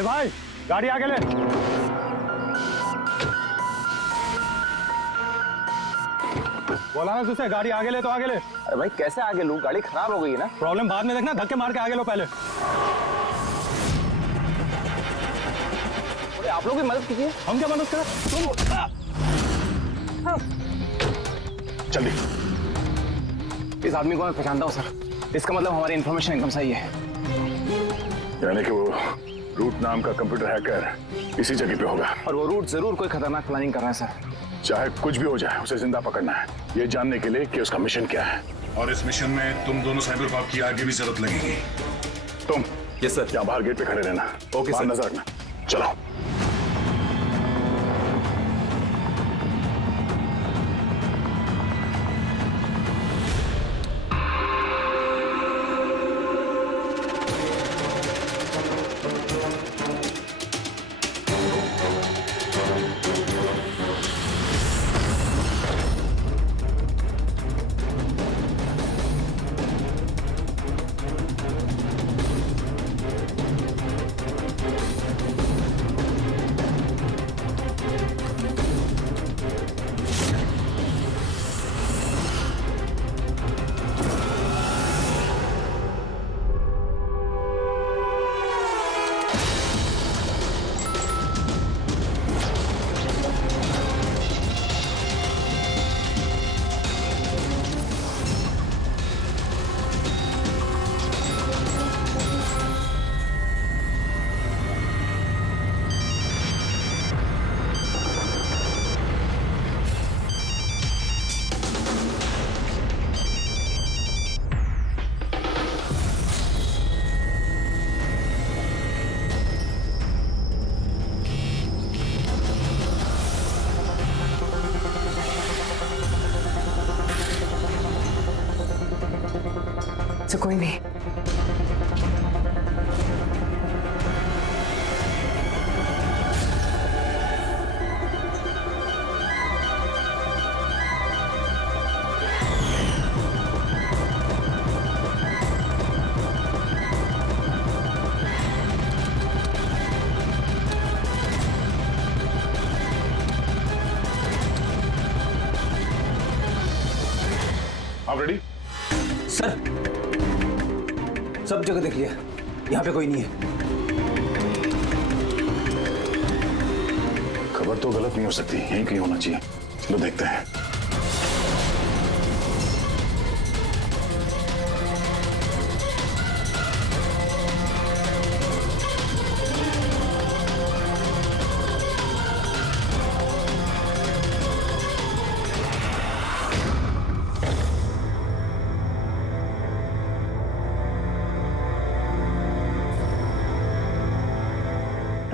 ए भाई, गाड़ी आगे ले। बोला ना तुझसे, गाड़ी आगे ले तो आगे ले। अरे भाई कैसे आगे लूं, गाड़ी खराब हो गई है ना। प्रॉब्लम बाद में देखना, धक्के मार के आगे लो पहले। अरे आप लोग भी मदद कीजिए। हम क्या मदद करें, तुम जल्दी। इस आदमी को मैं पहचानता हूँ सर, इसका मतलब हमारी इन्फॉर्मेशन एकदम सही है। यानी कि वो रूट नाम का कंप्यूटर हैकर इसी जगह पे होगा, और वो रूट जरूर कोई खतरनाक प्लानिंग कर रहा है सर। चाहे कुछ भी हो जाए उसे जिंदा पकड़ना है, ये जानने के लिए कि उसका मिशन क्या है। और इस मिशन में तुम दोनों साइबर कॉप की आगे भी जरूरत लगेगी। तुम यस सर। यहाँ बाहर गेट पे खड़े रहना। ओके बाहर सर। नजर रखना। चलो। तो कोई नहीं। आप रेडी? सर सब जगह देख लिया, यहाँ पे कोई नहीं है। खबर तो गलत नहीं हो सकती, यहीं कहीं होना चाहिए। चलो देखते हैं।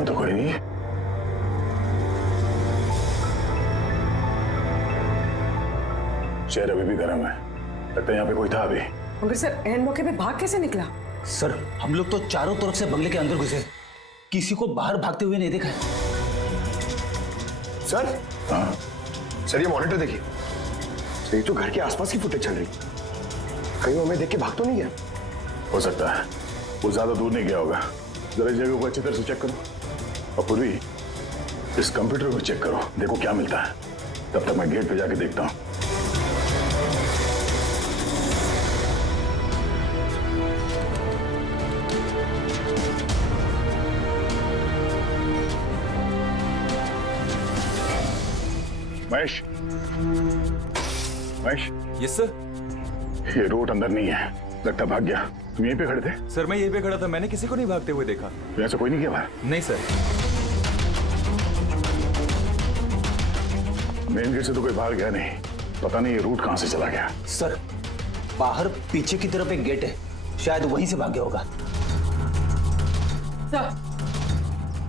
तो कोई नहीं है। शहर अभी भी गर्म है, लगता है यहाँ पे कोई था अभी। मगर सर एन मौके पे भाग कैसे निकला? सर हम लोग तो चारों तरफ से बंगले के अंदर घुसे, किसी को बाहर भागते हुए नहीं देखा है। सर हाँ सर ये मॉनिटर देखिए, ये तो घर के आसपास की फुटेज चल रही, कहीं वो हमें देख के भाग तो नहीं गया? हो सकता है, वो ज्यादा दूर नहीं गया होगा। जरा इस जगह को अच्छी तरह से चेक करो, और पूर्वी इस कंप्यूटर को चेक करो, देखो क्या मिलता है। तब तक मैं गेट पे जाके देखता हूँ। महेश, महेश। Yes sir. ये रूट अंदर नहीं है, लगता भाग गया। तुम यहीं पे खड़े थे? सर मैं यहीं पे खड़ा था, मैंने किसी को नहीं भागते हुए देखा। यहाँ से कोई नहीं गया बाहर? नहीं सर। मेन गेट से तो कोई बाहर गया नहीं, पता नहीं ये रूट कहां से चला गया। सर बाहर पीछे की तरफ एक गेट है, शायद वहीं से भाग गया होगा।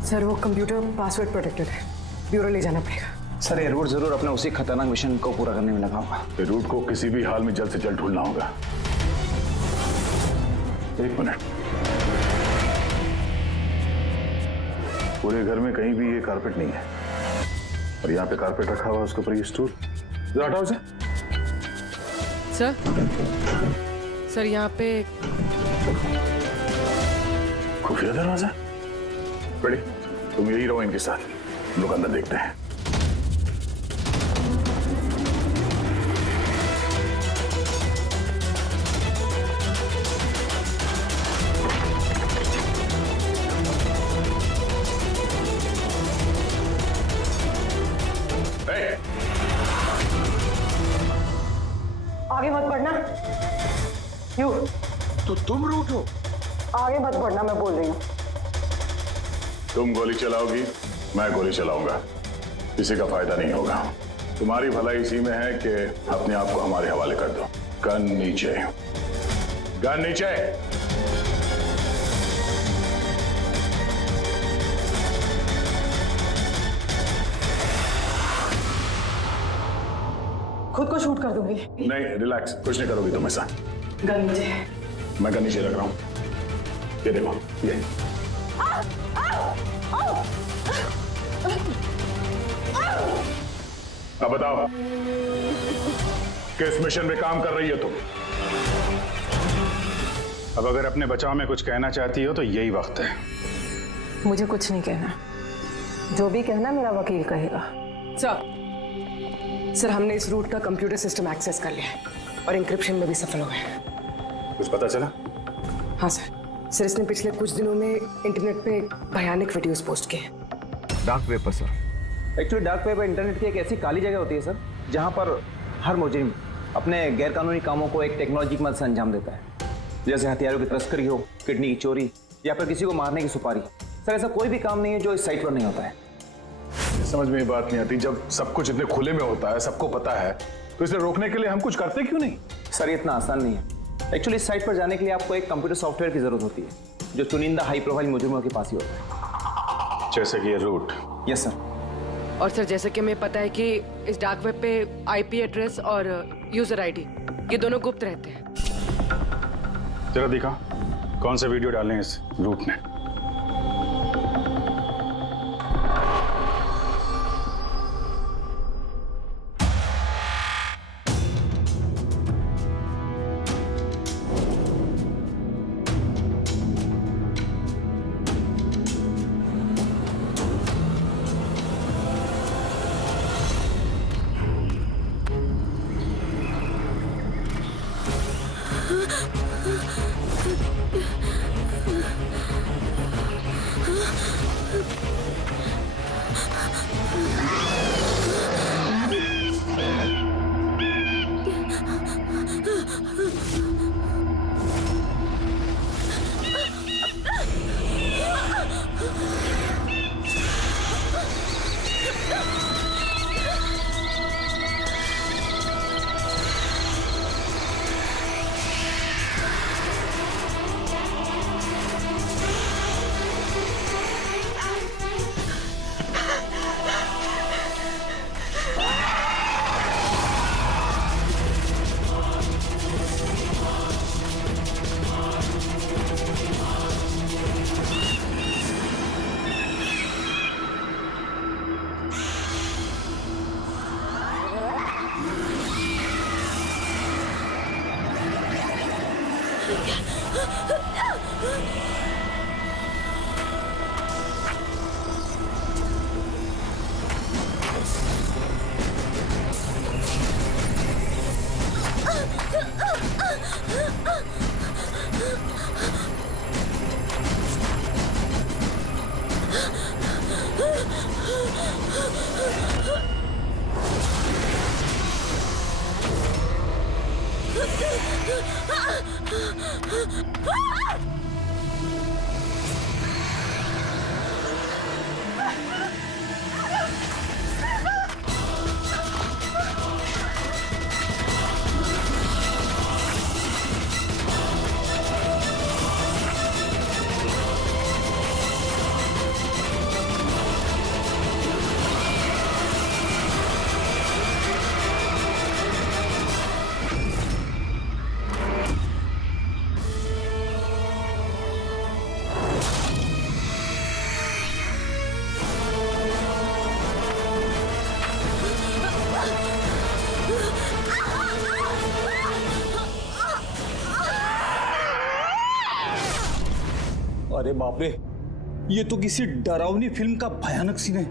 सर वो कंप्यूटर पासवर्ड प्रोटेक्टेड है, ब्यूरो ले जाना पड़ेगा। सर ये रूट जरूर अपने उसी खतरनाक मिशन को पूरा करने में लगा होगा। ये रूट को किसी भी हाल में जल्द से जल्द ढूंढना होगा। एक मिनट, पूरे घर में कहीं भी ये कारपेट नहीं है, और यहाँ पे कारपेट रखा हुआ है, उसके ऊपर ये स्टूल। जरा हटाओ इसे। सर यहाँ पे खुफिया दरवाजा, बड़ी तुम यही रहो इनके साथ, हम लोग अंदर देखते हैं। आगे मत बढ़ना। यू तो तुम रूठो। आगे मत बढ़ना, मैं बोल रही हूँ। तुम गोली चलाओगी, मैं गोली चलाऊंगा, किसी का फायदा नहीं होगा। तुम्हारी भलाई इसी में है कि अपने आप को हमारे हवाले कर दो। गन नीचे, गन नीचे। खुद को शूट कर दूंगी। नहीं रिलैक्स, कुछ नहीं करोगी तुम ऐसा। गन नीचे। मैं गन नीचे रख रहा हूं, ये देखो ये। अब बताओ किस मिशन में काम कर रही हो तुम? अब अगर अपने बचाव में कुछ कहना चाहती हो तो यही वक्त है। मुझे कुछ नहीं कहना, जो भी कहना मेरा वकील कहेगा। सर हमने इस रूट का कंप्यूटर सिस्टम एक्सेस कर लिया है और इंक्रिप्शन में भी सफल हो गए। कुछ पता चला? हाँ सर इसने पिछले कुछ दिनों में इंटरनेट पे भयानक वीडियोस पोस्ट किए। डार्क वेब पर sir. Actually dark web internet की एक ऐसी काली जगह होती है सर, जहाँ पर हर मुजरिम अपने गैरकानूनी कामों को एक टेक्नोलॉजी की मदद से अंजाम देता है। जैसे हथियारों की तस्करी हो, किडनी की चोरी या फिर किसी को मारने की सुपारी। सर ऐसा कोई भी काम नहीं है जो इस साइट पर नहीं होता है। समझ में ये बात नहीं आती, जब सब कुछ इतने खुले में होता है, सबको पता है, तो इसे रोकने के लिए हम कुछ करते क्यों नहीं? सर ये इतना आसान नहीं है। एक्चुअली इस साइट पर जाने के लिए आपको एक कंप्यूटर सॉफ्टवेयर की जरूरत होती है, जो चुनिंदा हाई प्रोफाइल मुजरिमों के पास ही होता है। जैसे कि ये रूट। Yes sir. और सर जैसे कि हमें पता है कि इस डार्क वेब पे आईपी एड्रेस और यूजर आईडी ये दोनों गुप्त रहते हैं। जरा दिखा कौन सा वीडियो डालने हैं इस रूट ने। अरे बाप रे, ये तो किसी डरावनी फिल्म का भयानक सीन है।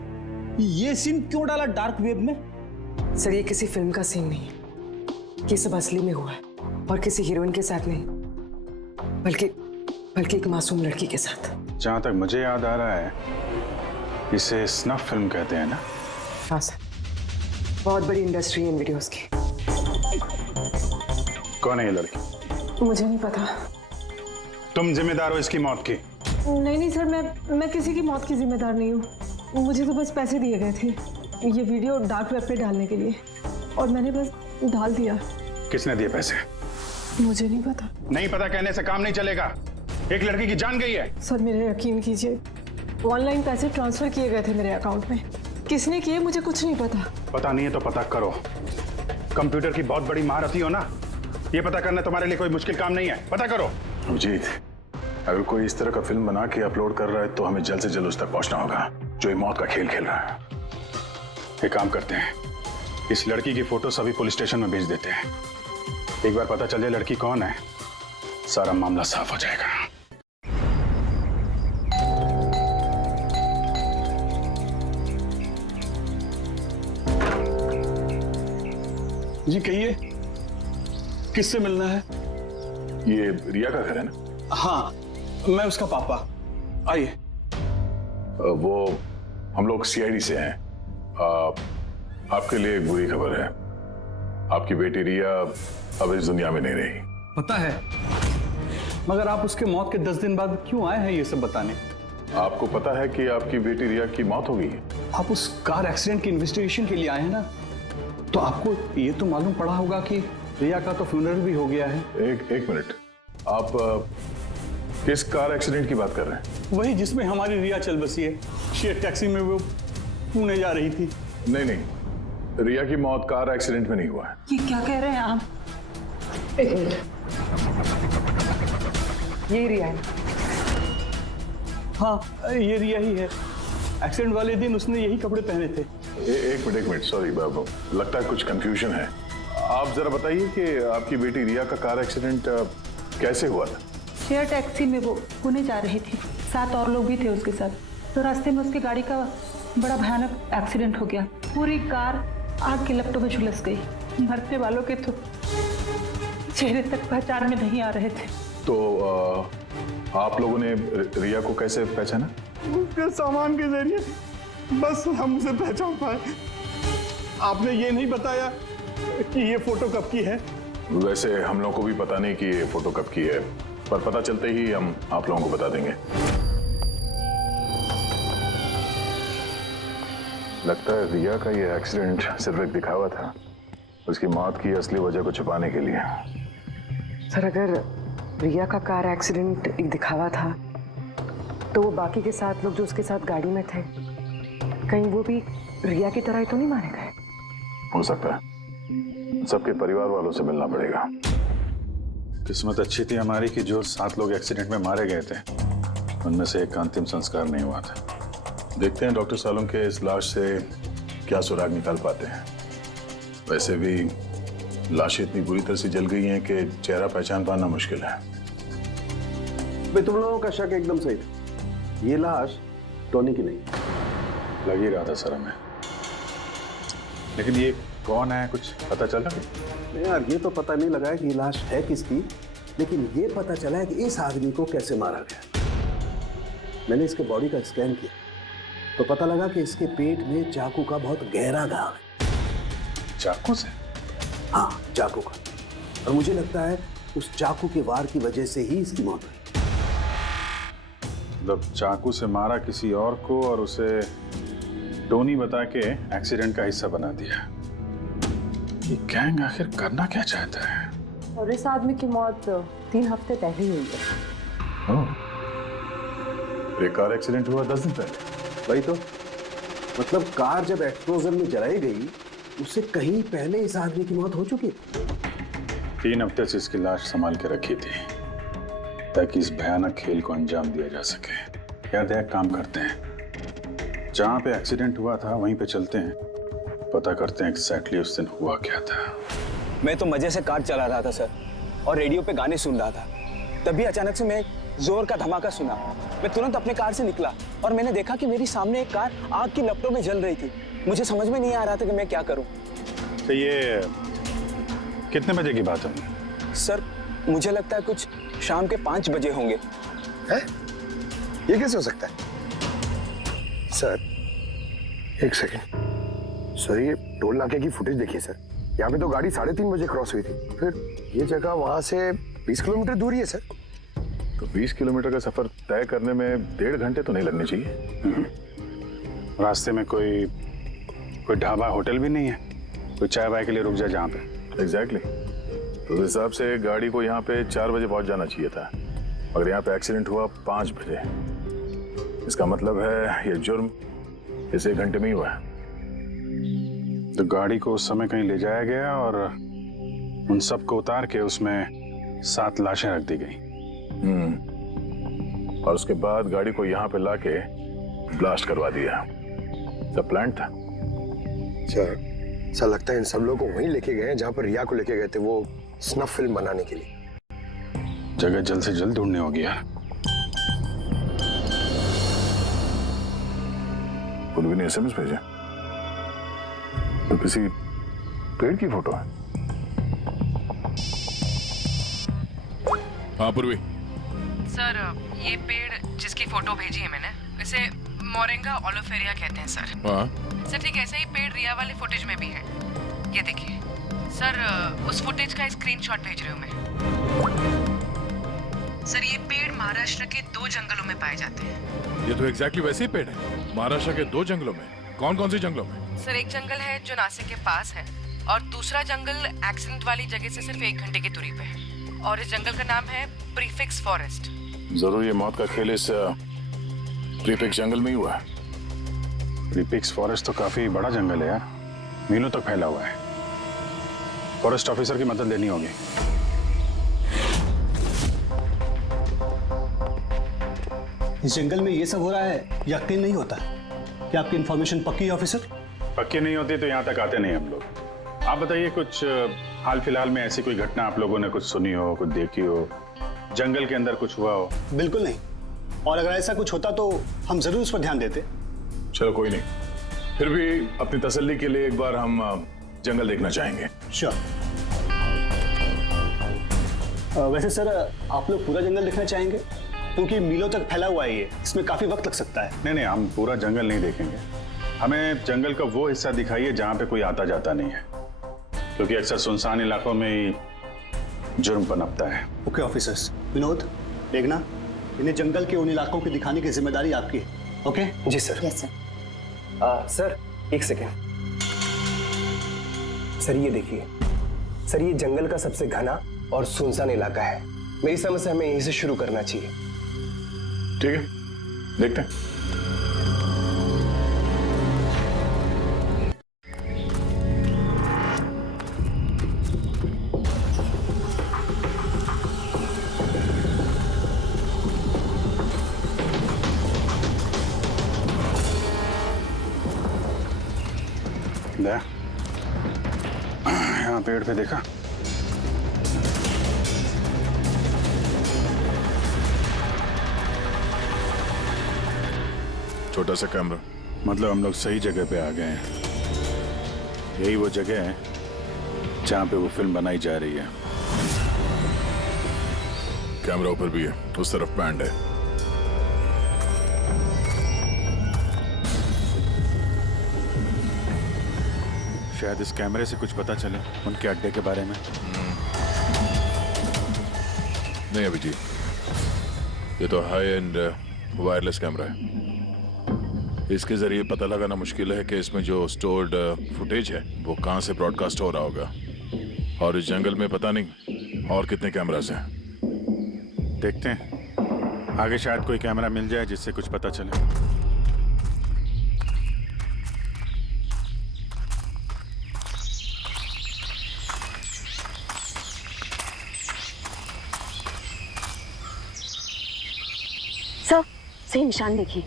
ये सीन क्यों डाला डार्क वेब में? सर ये किसी फिल्म का सीन नहीं है, ये सब असली में हुआ है और किसी हीरोइन के साथ नहीं, बल्कि एक मासूम लड़की के साथ। जहां तक मुझे याद आ रहा है इसे स्नफ फिल्म कहते हैं ना? हाँ सर, बहुत बड़ी इंडस्ट्री है इन वीडियोस की। कौन है ये लड़की? मुझे नहीं पता। तुम जिम्मेदार हो इसकी मौत की? नहीं सर, मैं किसी की मौत की जिम्मेदार नहीं हूँ। मुझे तो बस पैसे दिए गए थे ये वीडियो डार्क वेब पे डालने के लिए, और मैंने बस डाल दिया। किसने दिए पैसे? मुझे नहीं पता। नहीं पता कहने से काम नहीं चलेगा। एक लड़की की जान गई है। सर मेरे यकीन कीजिए, ऑनलाइन पैसे ट्रांसफर किए गए थे मेरे अकाउंट में। किसने किए मुझे कुछ नहीं पता। पता नहीं है तो पता करो। कंप्यूटर की बहुत बड़ी महारथी हो ना, ये पता करना तुम्हारे लिए कोई मुश्किल काम नहीं है। पता करो। अभिजीत, अगर कोई इस तरह का फिल्म बना के अपलोड कर रहा है तो हमें जल्द से जल्द उस तक पहुंचना होगा जो ये मौत का खेल खेल रहा है। एक काम करते हैं, इस लड़की की फोटो सभी पुलिस स्टेशन में भेज देते हैं। एक बार पता चल जाए लड़की कौन है, सारा मामला साफ हो जाएगा। जी कहिए, किससे मिलना है? ये रिया का घर है ना? हाँ, मैं उसका पापा। आइए। वो हम लोग सीआईडी से हैं। आपके लिए एक बुरी खबर है। आपकी बेटी रिया अब इस दुनिया में नहीं रही। पता है, मगर आप उसके मौत के 10 दिन बाद क्यों आए हैं ये सब बताने? आपको पता है कि आपकी बेटी रिया की मौत हो गई है? आप उस कार एक्सीडेंट की इन्वेस्टिगेशन के लिए आए हैं ना, तो आपको ये तो मालूम पड़ा होगा कि रिया का तो फ्यूनरल भी हो गया है। एक मिनट, आप किस कार एक्सीडेंट की बात कर रहे हैं? वही जिसमें हमारी रिया चल बसी है। शेयर टैक्सी में वो पुणे जा रही थी। नहीं, रिया की मौत कार एक्सीडेंट में नहीं हुआ है। ये क्या कह रहे हैं आप? एक मिनट, यही रिया है। हाँ, ये रिया ही है। एक्सीडेंट वाले दिन उसने यही कपड़े पहने थे। एक मिनट, सॉरी बाबू, लगता है कुछ कंफ्यूजन है। आप जरा बताइए कि आपकी बेटी रिया का कार एक्सीडेंट कैसे हुआ था? शेयर टैक्सी में वो पुणे जा रही थी, 7 और लोग भी थे उसके साथ। तो रास्ते में उसकी गाड़ी का बड़ा भयानक एक्सीडेंट हो गया। पूरी कार आग के लपटों में झुलस गई। मरने वालों के तो चेहरे तक पहचान में नहीं आ रहे थे। तो आप लोगों ने रिया को कैसे पहचाना? उसके सामान के जरिए बस हम उसे पहचान पाए। आपने ये नहीं बताया कि ये फोटो कब की है? वैसे हम लोगों को भी पता नहीं कि ये फोटो कब की है, पर पता चलते ही हम आप लोगों को बता देंगे। लगता है रिया का ये एक्सीडेंट सिर्फ एक दिखावा था, उसकी मौत की असली वजह को छुपाने के लिए। सर अगर रिया का कार एक्सीडेंट एक दिखावा था, तो वो बाकी के 7 लोग जो उसके साथ गाड़ी में थे, कहीं वो भी रिया की तरह ही तो नहीं मारे गए? हो सकता है। सबके परिवार वालों से मिलना पड़ेगा। किस्मत अच्छी थी हमारी कि जो 7 लोग एक्सीडेंट में मारे गए थे, उनमें से एक का अंतिम संस्कार नहीं हुआ था। देखते हैं डॉक्टर सालों के इस लाश से क्या सुराग निकाल पाते हैं। वैसे भी लाशें इतनी बुरी तरह से जल गई हैं कि चेहरा पहचान पाना मुश्किल है। तुम लोगों का शक एकदम सही था। ये लाश टोनी की नहीं। लग ही रहा था सर हमें, लेकिन ये कौन है कुछ पता चला? यार ये तो पता नहीं लगा है कि ये लाश है किसकी, लेकिन ये पता चला है कि इस आदमी को कैसे मारा गया। मैंने इसके बॉडी का स्कैन किया तो पता लगा कि इसके पेट में चाकू का बहुत गहरा घाव है। चाकू से? हाँ, चाकू का। और मुझे लगता है उस चाकू के वार की वजह से ही इसकी मौत हुई। मतलब चाकू से मारा किसी और को और उसे टोनी बता के एक्सीडेंट का हिस्सा बना दिया। ये गैंग आखिर करना क्या चाहता है? और इस आदमी की मौत 3 हफ्ते पहले ही हुई है। एक कार एक्सीडेंट हुआ 10 दिन पहले। वही तो, मतलब कार जब एक्सप्लोजन में जलाई गई उससे कहीं पहले इस आदमी की मौत हो चुकी। 3 हफ्ते से इसकी लाश संभाल के रखी थी ताकि इस भयानक खेल को अंजाम दिया जा सके। यार एक काम करते हैं, जहां पे एक्सीडेंट हुआ था वहीं पे चलते हैं, पता करते हैं एग्जैक्टली उस दिन हुआ क्या था। मैं तो मजे से कार चला रहा था सर, और रेडियो पे गाने सुन रहा था। तभी अचानक से मैं जोर का धमाका सुना। मैं तुरंत अपने कार से निकला और मैंने देखा कि मेरी सामने एक कार आग की लपटों में जल रही थी। मुझे समझ में नहीं आ रहा था कि मैं क्या करूं। तो ये कितने बजे की बात है? सर मुझे लगता है कुछ शाम के 5 बजे होंगे। है? ये कैसे हो सकता है? सर एक सेकेंड सर, ये टोल नाके की फुटेज देखिए सर। यहाँ पे तो गाड़ी 3:30 बजे क्रॉस हुई थी, फिर ये जगह वहां से 20 किलोमीटर दूर ही है सर। तो 20 किलोमीटर का सफर तय करने में 1.5 घंटे तो नहीं लगने चाहिए। रास्ते में कोई ढाबा होटल भी नहीं है, कोई चाय वाय के लिए रुक जाए जहाँ पे। एग्जैक्टली तो उस हिसाब से गाड़ी को यहाँ पे 4 बजे पहुंच जाना चाहिए था, मगर यहाँ पे एक्सीडेंट हुआ 5 बजे। इसका मतलब है ये जुर्म इस 1 घंटे में ही हुआ है। तो गाड़ी को उस समय कहीं ले जाया गया और उन सबको उतार के उसमें 7 लाशें रख दी गई। और उसके बाद गाड़ी को यहाँ पे लाके ब्लास्ट करवा दिया। सब प्लान था। सर ऐसा लगता है इन सब लोगों को वहीं लेके गए हैं जहाँ पर रिया को लेके गए थे, वो स्नफ फिल्म बनाने के लिए। जगह जल्द से जल्द ढूंढनी होगी यार। पुलवी ने SMS भेजा तो किसी पेड़ की फोटो है। हाँ पूर्वी। सर ये पेड़ जिसकी फोटो भेजी है मैंने, इसे मोरिंगा ओलिफेरिया कहते हैं सर। हाँ सर ठीक ऐसा ही पेड़ रिया वाले फुटेज में भी है। ये देखिए सर, उस फुटेज का स्क्रीनशॉट भेज रही हूँ मैं। सर ये पेड़ महाराष्ट्र के 2 जंगलों में पाए जाते हैं। ये तो एग्जैक्टली वैसे ही पेड़ है, महाराष्ट्र के 2 जंगलों में। कौन कौन सी जंगलों में? सर एक जंगल है जो नासिक के पास है और दूसरा जंगल एक्सीडेंट वाली जगह से सिर्फ 1 घंटे की दूरी पे है, और इस जंगल का नाम है प्रीफिक्स फॉरेस्ट। जरूर ये मौत का खेल इस प्रीफिक्स जंगल में ही हुआ है। प्रीफिक्स फॉरेस्ट तो काफी बड़ा जंगल है यार, मीलों तक फैला हुआ है। फॉरेस्ट ऑफिसर की मदद लेनी होगी। इस जंगल में ये सब हो रहा है, यकीन नहीं होता। क्या आपकी इंफॉर्मेशन पक्की है ऑफिसर? पक्की नहीं होती तो यहाँ तक आते नहीं हम लोग। आप बताइए कुछ हाल फिलहाल में ऐसी कोई घटना आप लोगों ने कुछ सुनी हो, कुछ देखी हो, जंगल के अंदर कुछ हुआ हो? बिल्कुल नहीं, और अगर ऐसा कुछ होता तो हम जरूर उस पर ध्यान देते। चलो कोई नहीं, फिर भी अपनी तसल्ली के लिए एक बार हम जंगल देखना चाहेंगे। श्योर। वैसे सर आप लोग पूरा जंगल देखना चाहेंगे? क्योंकि मीलों तक फैला हुआ है ये, इसमें काफी वक्त लग सकता है। नहीं, हम पूरा जंगल नहीं देखेंगे। हमें जंगल का वो हिस्सा दिखाइए जहाँ पे कोई आता जाता नहीं है, क्योंकि अक्सर सुनसान इलाकों में ही जुर्म पनपता है। Okay officers. विनोद, मेघना, इन्हें जंगल के उन इलाकों की दिखाने की जिम्मेदारी आपकी है। ओके? जी सर। Yes sir. सर एक सेकेंड सर, ये देखिए सर, ये जंगल का सबसे घना और सुनसान इलाका है। मेरी समझ से हमें यहीं से शुरू करना चाहिए। ठीक है, देखते हैं। यहाँ पेड़ पे देखा? छोटा सा कैमरा। मतलब हम लोग सही जगह पे आ गए हैं। यही वो जगह है जहाँ पे वो फिल्म बनाई जा रही है। कैमरा ऊपर भी है, उस तरफ बैंड है। शायद इस कैमरे से कुछ पता चले उनके अड्डे के बारे में। नहीं अभिजीत, ये तो हाई एंड वायरलेस कैमरा है। इसके जरिए पता लगाना मुश्किल है कि इसमें जो स्टोर्ड फुटेज है वो कहाँ से ब्रॉडकास्ट हो रहा होगा, और इस जंगल में पता नहीं और कितने कैमरास हैं। देखते हैं, आगे शायद कोई कैमरा मिल जाए जिससे कुछ पता चले। सर सही निशान देखिए,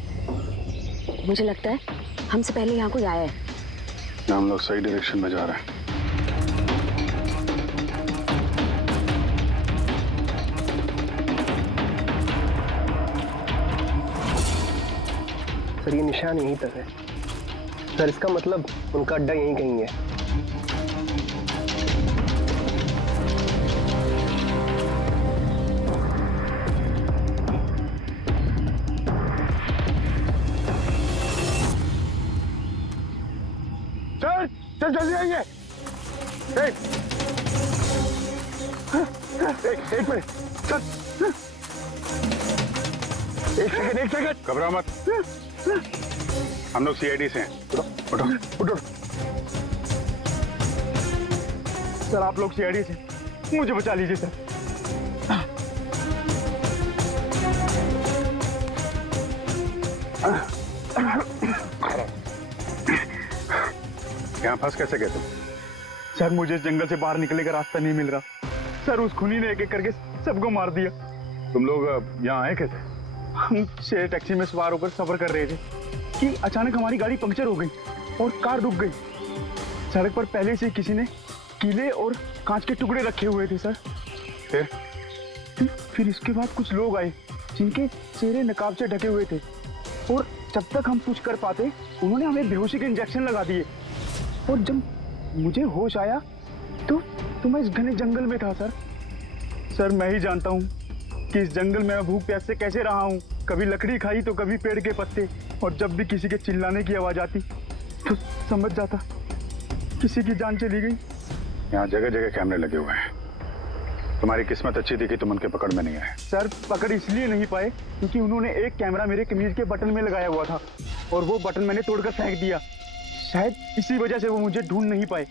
मुझे लगता है हमसे पहले यहाँ कोई आया है। हम लोग सही डायरेक्शन में जा रहे हैं। सर ये निशान यहीं तक है सर, इसका मतलब उनका अड्डा यहीं कहीं है। चल जल्दी आइए। एक मिनट, चल। एक सेकंड। घबराओ मत, हम लोग सीआईडी से हैं। उठो उठो। सर आप लोग सीआईडी से, मुझे बचा लीजिए सर। यहाँ फंस कैसे गए तुम? सर मुझे इस जंगल से बाहर निकलने का रास्ता नहीं मिल रहा सर, उस खूनी ने एक एक करके सबको मार दिया। तुम लोग यहाँ आए कैसे? हम शेर टैक्सी में सवार होकर सफर कर रहे थे कि अचानक हमारी गाड़ी पंक्चर हो गई और कार रुक गई। सड़क पर पहले से किसी ने कीले और कांच के टुकड़े रखे हुए थे सर। फिर इसके बाद कुछ लोग आए जिनके चेहरे नकाब से ढके हुए थे और जब तक हम कुछ कर पाते उन्होंने हमें बेहोशी के इंजेक्शन लगा दिए। और जब मुझे होश आया तो मैं इस घने जंगल में था सर। सर मैं ही जानता हूँ कि इस जंगल में मैं भूख प्यास से कैसे रहा हूँ। कभी लकड़ी खाई तो कभी पेड़ के पत्ते, और जब भी किसी के चिल्लाने की आवाज आती तो समझ जाता किसी की जान चली गई। यहाँ जगह जगह कैमरे लगे हुए हैं। तुम्हारी किस्मत अच्छी थी कि तुम उनके पकड़ में नहीं आए। सर पकड़ इसलिए नहीं पाए क्योंकि उन्होंने एक कैमरा मेरे कमीज के बटन में लगाया हुआ था और वो बटन मैंने तोड़कर फेंक दिया। शायद इसी वजह से वो मुझे ढूंढ नहीं पाए।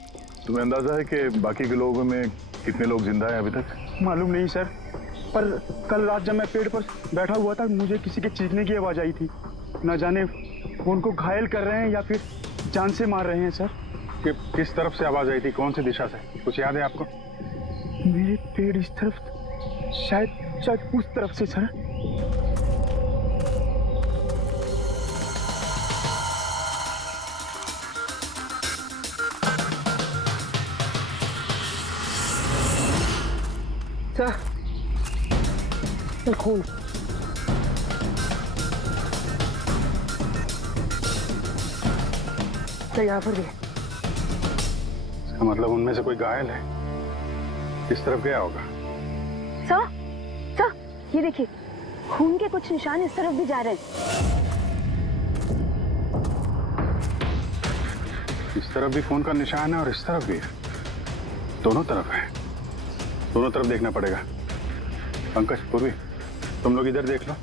तुम्हें अंदाजा है कि बाकी के लोगों में कितने लोग जिंदा हैं अभी तक? मालूम नहीं सर, पर कल रात जब मैं पेड़ पर बैठा हुआ था मुझे किसी के चीखने की आवाज आई थी। न जाने वो उनको घायल कर रहे हैं या फिर जान से मार रहे हैं सर। कि किस तरफ से आवाज आई थी, कौन सी दिशा से, कुछ याद है आपको? मेरे पेड़ इस तरफ, शायद उस तरफ से सर। सर खून। सर यहाँ पर भी। इसका मतलब उनमें से कोई घायल है। किस तरफ गया होगा? सर ये देखिए, खून के कुछ निशान इस तरफ भी जा रहे हैं। इस तरफ भी खून का निशान है और इस तरफ भी है। दोनों तरफ है, दोनों तरफ देखना पड़ेगा। पंकज, पूर्वी, तुम लोग इधर देख लो,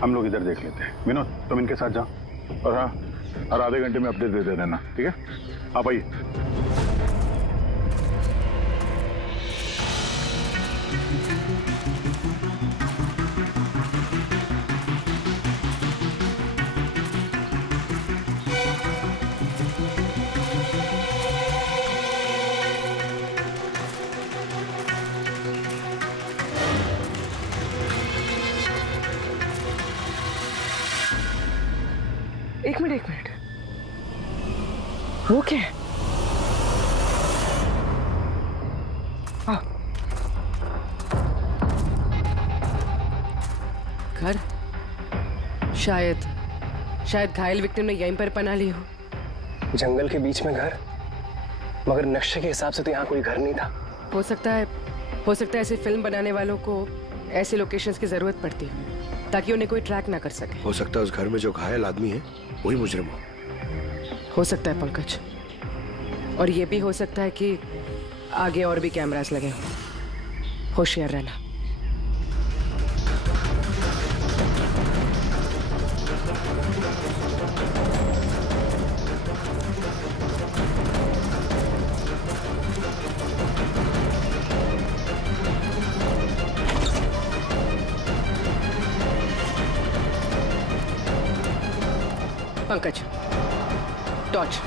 हम लोग इधर देख लेते हैं। विनोद, तुम इनके साथ जाओ और हाँ, हर आधे घंटे में अपडेट दे देना, ठीक है? आप आइए। एक मिनट, वो क्या है? घर? शायद घायल विक्टिम ने यहीं पर पनाह ली हो। जंगल के बीच में घर, मगर नक्शे के हिसाब से तो यहाँ कोई घर नहीं था। हो सकता है ऐसे फिल्म बनाने वालों को ऐसे लोकेशंस की जरूरत पड़ती है ताकि उन्हें कोई ट्रैक ना कर सके। हो सकता है उस घर में जो घायल आदमी है वही मुजरिम हो सकता है पंकज, और ये भी हो सकता है कि आगे और भी कैमरास लगे हों। होशियार रहना। पंकज, टॉर्च।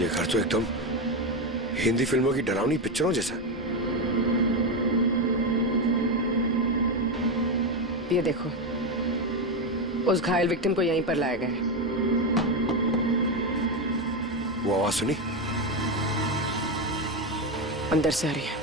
ये घर तो एकदम हिंदी फिल्मों की डरावनी पिक्चरों जैसा। ये देखो, उस घायल विक्टिम को यहीं पर लाया गया है। वो आवाज सुनी? अंदर से आ रही है।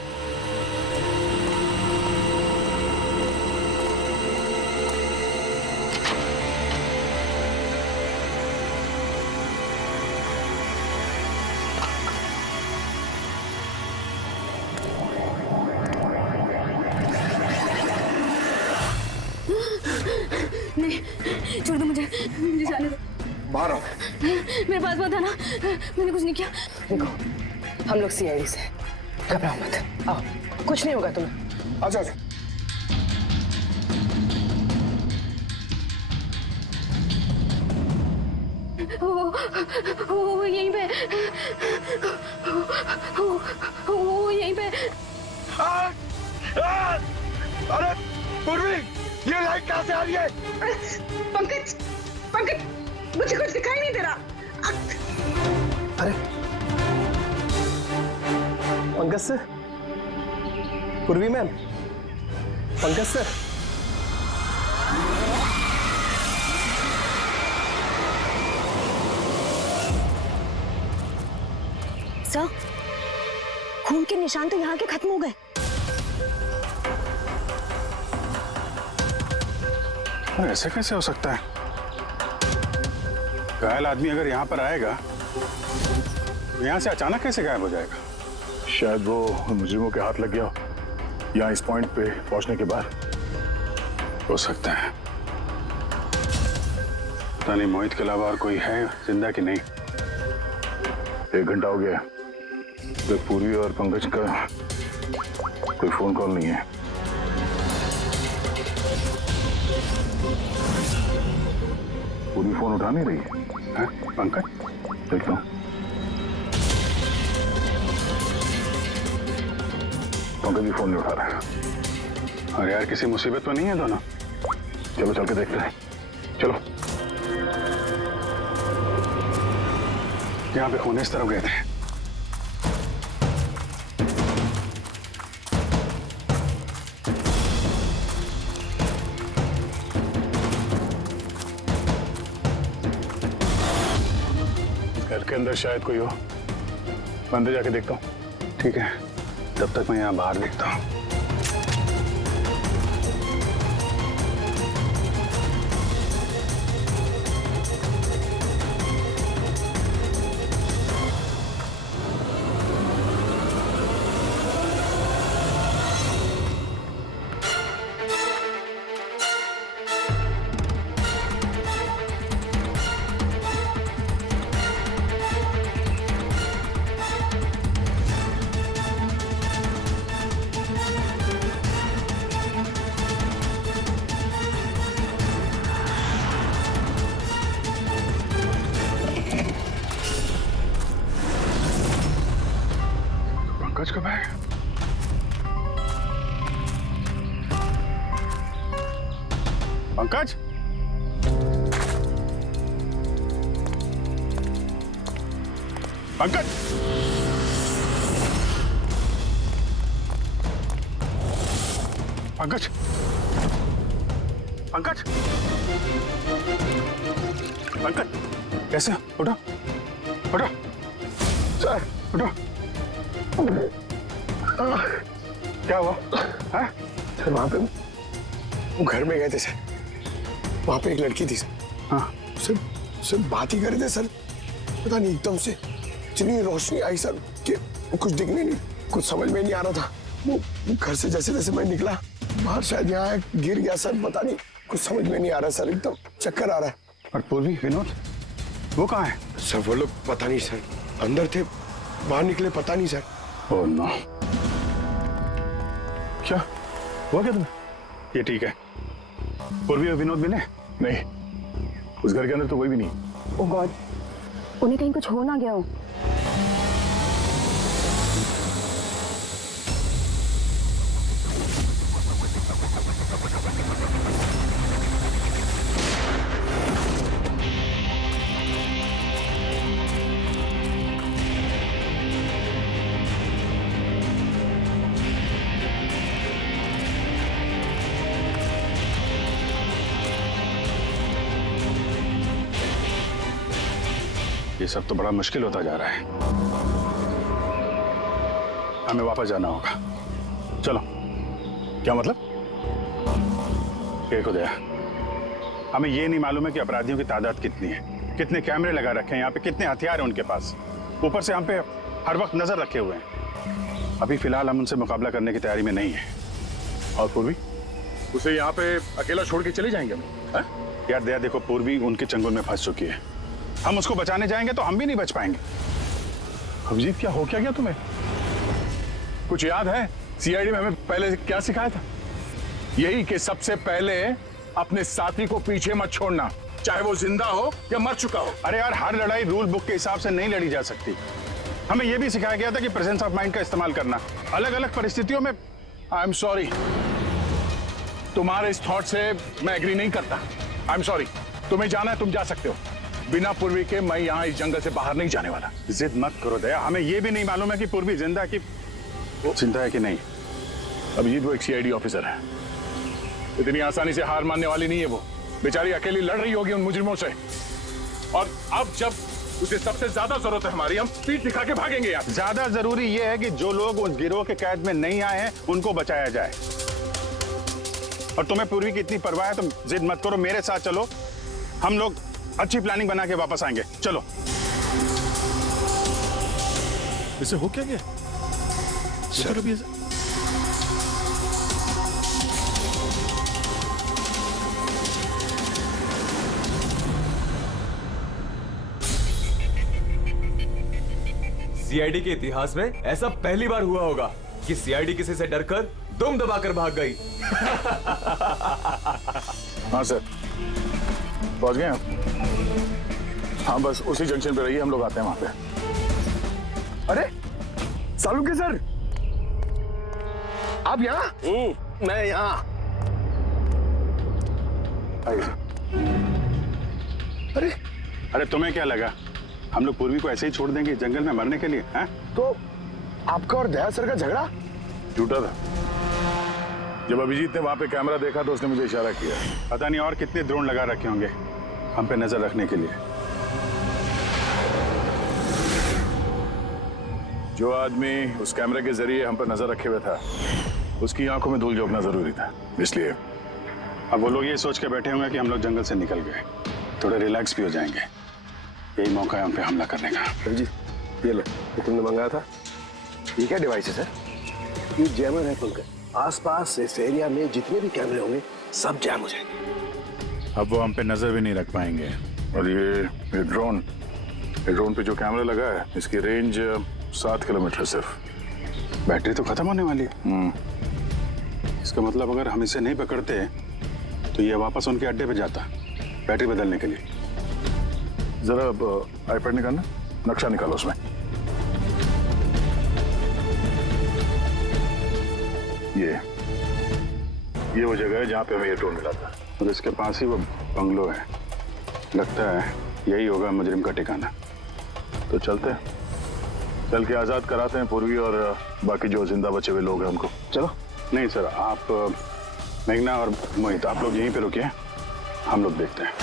छोड़ दो मुझे जाने दो। बाहर आओ। मेरे पास मत आना, मैंने कुछ नहीं किया। देखो, हम लोग सीआईडी से, घबराओ मत। आओ, कुछ नहीं होगा तुम्हें। अच्छा अच्छा। वो यहीं पे, वो यहीं पे। अरे पूर्वी, ये लाइट कहाँ से आ रही है? पंकज, पंकज, मुझे कुछ दिखाई नहीं दे रहा। अरे पंकज सर, पूर्वी मैम, पंकज सर। सर, खून के निशान तो यहाँ के खत्म हो गए। ऐसे कैसे हो सकता है? घायल आदमी अगर यहाँ पर आएगा तो यहाँ से अचानक कैसे गायब हो जाएगा? शायद वो मुजरिमों के हाथ लग गया हो, यहाँ इस पॉइंट पे पहुंचने के बाद। हो सकता है। पता नहीं मोहित के अलावा और कोई है जिंदा कि नहीं। 1 घंटा हो गया जब पूर्वी और पंकज का कोई फोन कॉल नहीं है। पूरी फोन उठा नहीं रही है। पंकज, देखता हूँ। पंकज भी फोन नहीं उठा रहा है। अरे यार, किसी मुसीबत तो नहीं है दोनों? चलो चल के देखते हैं। चलो। यहाँ पे खून इस तरफ गए थे। घर के अंदर शायद कोई हो। अंदर जाके देखता हूँ। ठीक है, तब तक मैं यहाँ बाहर देखता हूँ। पंकज कब आएगा? पंकज, पंकज, पंकज, पंकज, पंकज, कैसे? उठो, उठो, सर, उठो। क्या हुआ? सर वहां पे वो घर में गए थे सर, वहां पे एक लड़की थी सर। हाँ सर बात ही कर रहे थे सर, पता नहीं एकदम से इतनी रोशनी आई सर कि कुछ दिखने नहीं, कुछ समझ में नहीं आ रहा था। वो घर से जैसे जैसे मैं निकला बाहर, शायद यहाँ गिर गया सर, पता नहीं, कुछ समझ में नहीं आ रहा सर, एकदम चक्कर आ रहा है। और पूर्वी, विनोद, वो कहाँ है? सर वो लोग पता नहीं सर, अंदर थे, बाहर निकले पता नहीं सर। ओह नो, क्या हुआ क्या तुम्हें? ये ठीक है। पूर्वी और विनोद मिले? नहीं, उस घर के अंदर तो कोई भी नहीं। ओह गॉड, उन्हें कहीं कुछ हो ना गया हो। ये सब तो बड़ा मुश्किल होता जा रहा है। हमें वापस जाना होगा। चलो। क्या मतलब? देखो दया, हमें ये नहीं मालूम है कि अपराधियों की तादाद कितनी है, कितने कैमरे लगा रखे हैं यहाँ पे, कितने हथियार हैं उनके पास। ऊपर से हम पे हर वक्त नजर रखे हुए हैं। अभी फिलहाल हम उनसे मुकाबला करने की तैयारी में नहीं है। और पूर्वी, उसे यहाँ पे अकेला छोड़ के चले जाएंगे हम? यार दया देखो, पूर्वी उनके चंगुल में फंस चुकी है। हम उसको बचाने जाएंगे तो हम भी नहीं बच पाएंगे। अभिजीत क्या हो क्या गया तुम्हें? कुछ याद है सीआईडी में हमें पहले क्या सिखाया था? यही कि सबसे पहले अपने साथी को पीछे मत छोड़ना, चाहे वो जिंदा हो या मर चुका हो। अरे यार, हर लड़ाई रूल बुक के हिसाब से नहीं लड़ी जा सकती। हमें यह भी सिखाया गया था कि प्रेजेंस ऑफ माइंड का इस्तेमाल करना अलग अलग परिस्थितियों में। आई एम सॉरी, तुम्हारे इस थॉट से मैं एग्री नहीं करता। आई एम सॉरी, तुम्हें जाना है तुम जा सकते हो, बिना पूर्वी के मैं यहाँ इस जंगल से बाहर नहीं जाने वाला। जिद मत करो दया, हमें यह भी नहीं मालूम है कि पूर्वी जिंदा है कि नहीं। अभिजीत वो एक सीआईडी ऑफिसर है, इतनी आसानी से हार मानने वाली नहीं है। वो बेचारी अकेली लड़ रही होगी उन मुजरिमों से, और अब जब उसे सबसे ज्यादा जरूरत है हमारी, हम पीठ दिखा के भागेंगे यार। ज्यादा जरूरी यह है कि जो लोग उस गिरोह के कैद में नहीं आए हैं उनको बचाया जाए। और तुम्हें पूर्वी की इतनी परवाह है तो जिद मत करो, मेरे साथ चलो, हम लोग अच्छी प्लानिंग बना के वापस आएंगे। चलो। इसे हो क्या गया? सर अभी सीआईडी के इतिहास में ऐसा पहली बार हुआ होगा कि सीआईडी किसी से डरकर दुम दबाकर भाग गई। हाँ सर, पहुंच गए हम। हाँ बस उसी जंक्शन पे रहिए, हम लोग आते हैं वहां पे। अरे सालुंके सर, आप यहाँ? मैं यहाँ। अरे तुम्हें क्या लगा हम लोग पूर्वी को ऐसे ही छोड़ देंगे जंगल में मरने के लिए? हैं? तो आपका और दया सर का झगड़ा झूठा था। जब अभिजीत ने वहां पे कैमरा देखा तो उसने मुझे इशारा किया। पता नहीं और कितने ड्रोन लगा रखे होंगे हम पे नजर रखने के लिए। जो आदमी उस कैमरे के जरिए हम पर नजर रखे हुए था, उसकी आंखों में धूल झोंकना जरूरी था, इसलिए। अब वो लोग ये सोच के बैठे होंगे कि हम लोग जंगल से निकल गए, थोड़े रिलैक्स भी हो जाएंगे। यही मौका है हम पे हमला करने का। अभिजीत ये लो, ये तुमने मंगाया था। ये क्या डिवाइस है सर? ये जैमर है पंकज। आसपास इस एरिया में जितने भी कैमरे होंगे सब जैम हो जाएंगे। अब वो हम पे नजर भी नहीं रख पाएंगे। और ये ड्रोन पे जो कैमरा लगा है, इसकी रेंज 7 किलोमीटर सिर्फ। बैटरी तो खत्म होने वाली है। इसका मतलब अगर हम इसे नहीं पकड़ते तो ये वापस उनके अड्डे पे जाता बैटरी बदलने के लिए। जरा आईपैड निकालना, नक्शा निकालो उसमें। ये वो जगह है जहाँ पे हमें ये ड्रोन मिला था, और इसके पास ही वो बंगलो है। लगता है यही होगा मुजरिम का ठिकाना। तो चलते हैं, चल के आजाद कराते हैं पूर्वी और बाकी जो जिंदा बचे हुए लोग हैं उनको। चलो। नहीं सर, आप मेघना और मोहित आप लोग यहीं पे रुकिए, हम लोग देखते हैं।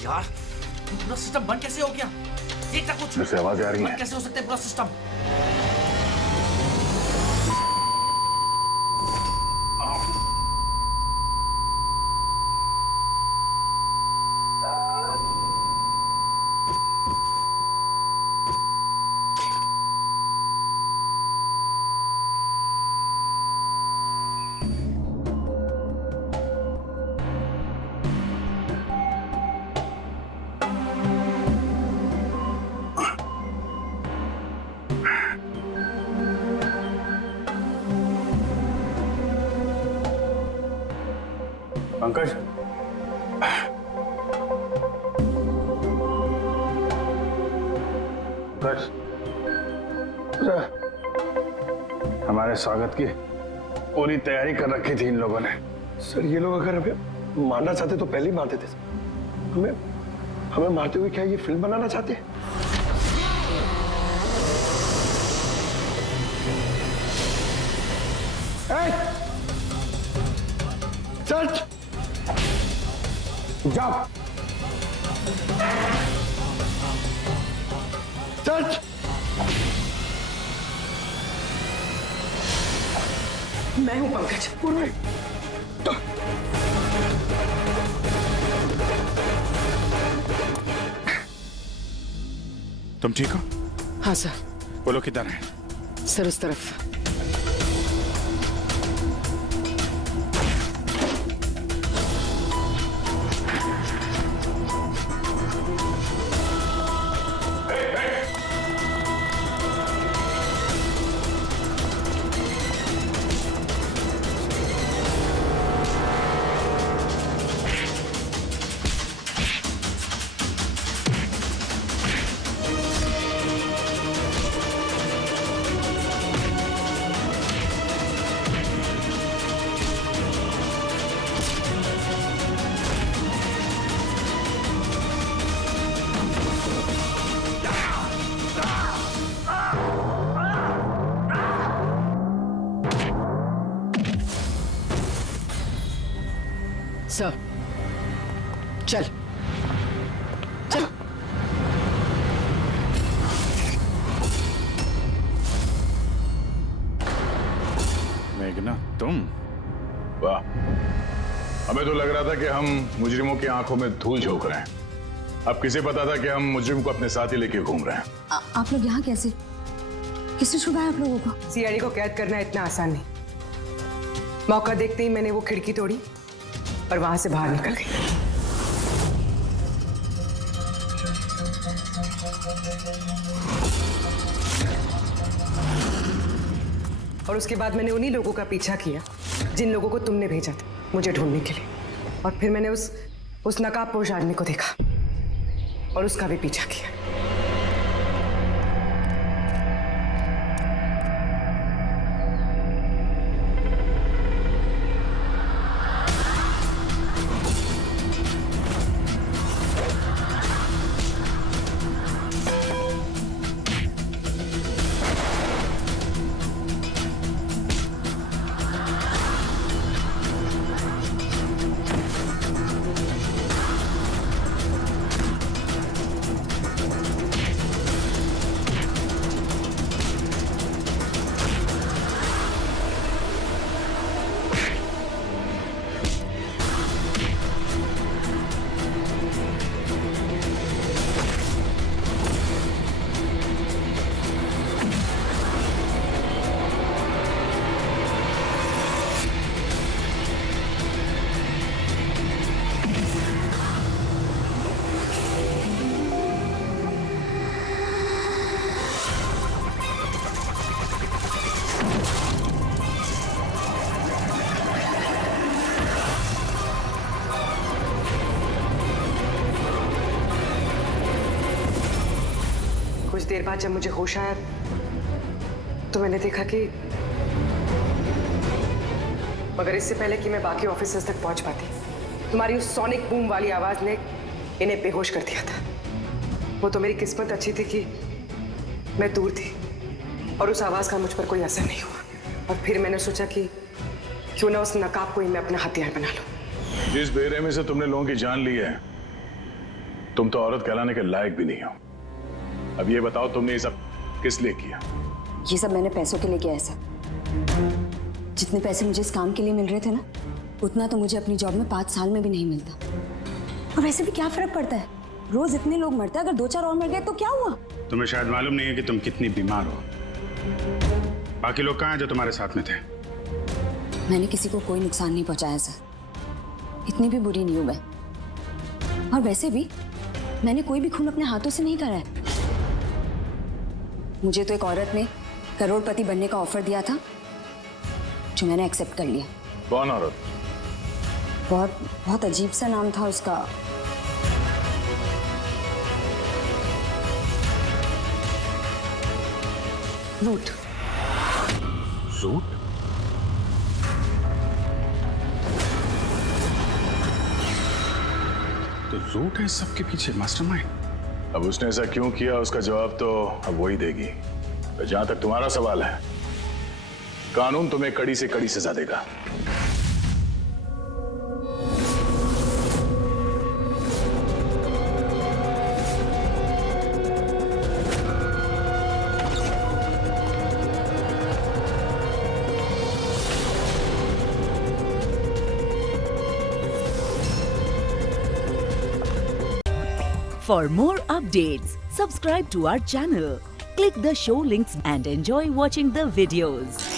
यार, पूरा सिस्टम बंद कैसे हो गया? देखना कुछ। जैसे आवाज आ रही है। कैसे हो सकता है पूरा सिस्टम? पंकज, हमारे स्वागत की पूरी तैयारी कर रखी थी इन लोगों ने। सर ये लोग अगर हमें मारना चाहते तो पहले ही मार देते। हमें मारते हुए क्या ये फिल्म बनाना चाहते हैं? सच। जाओ। सच। मैं हूं पंकज। तुम ठीक हो? हाँ सर। वो लोग किधर हैं? सर उस तरफ। सर चल चल। मेघना तुम? वाह, हमें तो लग रहा था कि हम मुजरिमों की आंखों में धूल झोंक रहे हैं। अब किसे पता था कि हम मुजरिम को अपने साथ ही लेके घूम रहे हैं। आप लोग यहाँ कैसे? किसने छुड़ाया आप लोगों को? सीआईडी को कैद करना इतना आसान नहीं। मौका देखते ही मैंने वो खिड़की तोड़ी और वहां से बाहर निकल गई। और उसके बाद मैंने उन्हीं लोगों का पीछा किया जिन लोगों को तुमने भेजा था मुझे ढूंढने के लिए। और फिर मैंने उस नकाबपोश आदमी को देखा और उसका भी पीछा किया। कुछ देर बाद जब मुझे होश आया तो मैंने देखा कि मगर इससे पहले कि मैं बाकी ऑफिसर्स तक पहुंच पाती, तुम्हारी उस सोनिक बूम वाली आवाज ने इन्हें बेहोश कर दिया था। वो तो मेरी किस्मत अच्छी थी कि मैं दूर थी और उस आवाज का मुझ पर कोई असर नहीं हुआ। और फिर मैंने सोचा कि क्यों ना उस नकाब को ही मैं अपना हथियार बना लूं। जिस बेरहमी से तुमने लोगों की जान ली है, तुम तो औरत कहलाने के लायक भी नहीं हो। अब ये बताओ तुमने ये सब किस लिए किया? ये सब मैंने पैसों के लिए किया है सर। जितने पैसे मुझे इस काम के लिए मिल रहे थे ना, उतना तो मुझे अपनी जॉब में 5 साल में भी नहीं मिलता। और वैसे भी क्या फर्क पड़ता है, रोज इतने लोग मरते हैं, अगर 2-4 और मर गए तो क्या हुआ? तुम्हें शायद मालूम नहीं है कि तुम कितनी बीमार हो। बाकी लोग कहाँ हैं जो तुम्हारे साथ में थे? मैंने किसी को कोई नुकसान नहीं पहुंचाया सर, इतनी भी बुरी नहीं हूं मैं। और वैसे भी मैंने कोई भी खून अपने हाथों से नहीं करा है। मुझे तो एक औरत ने करोड़पति बनने का ऑफर दिया था जो मैंने एक्सेप्ट कर लिया। कौन औरत? बहुत अजीब सा नाम था उसका। रूट। रूट? तो रूट है इस सबके पीछे मास्टरमाइंड। अब उसने ऐसा क्यों किया उसका जवाब तो अब वही देगी। तो जहां तक तुम्हारा सवाल है, कानून तुम्हें कड़ी से कड़ी सजा देगा। For more updates, subscribe to our channel, click the show links and enjoy watching the videos.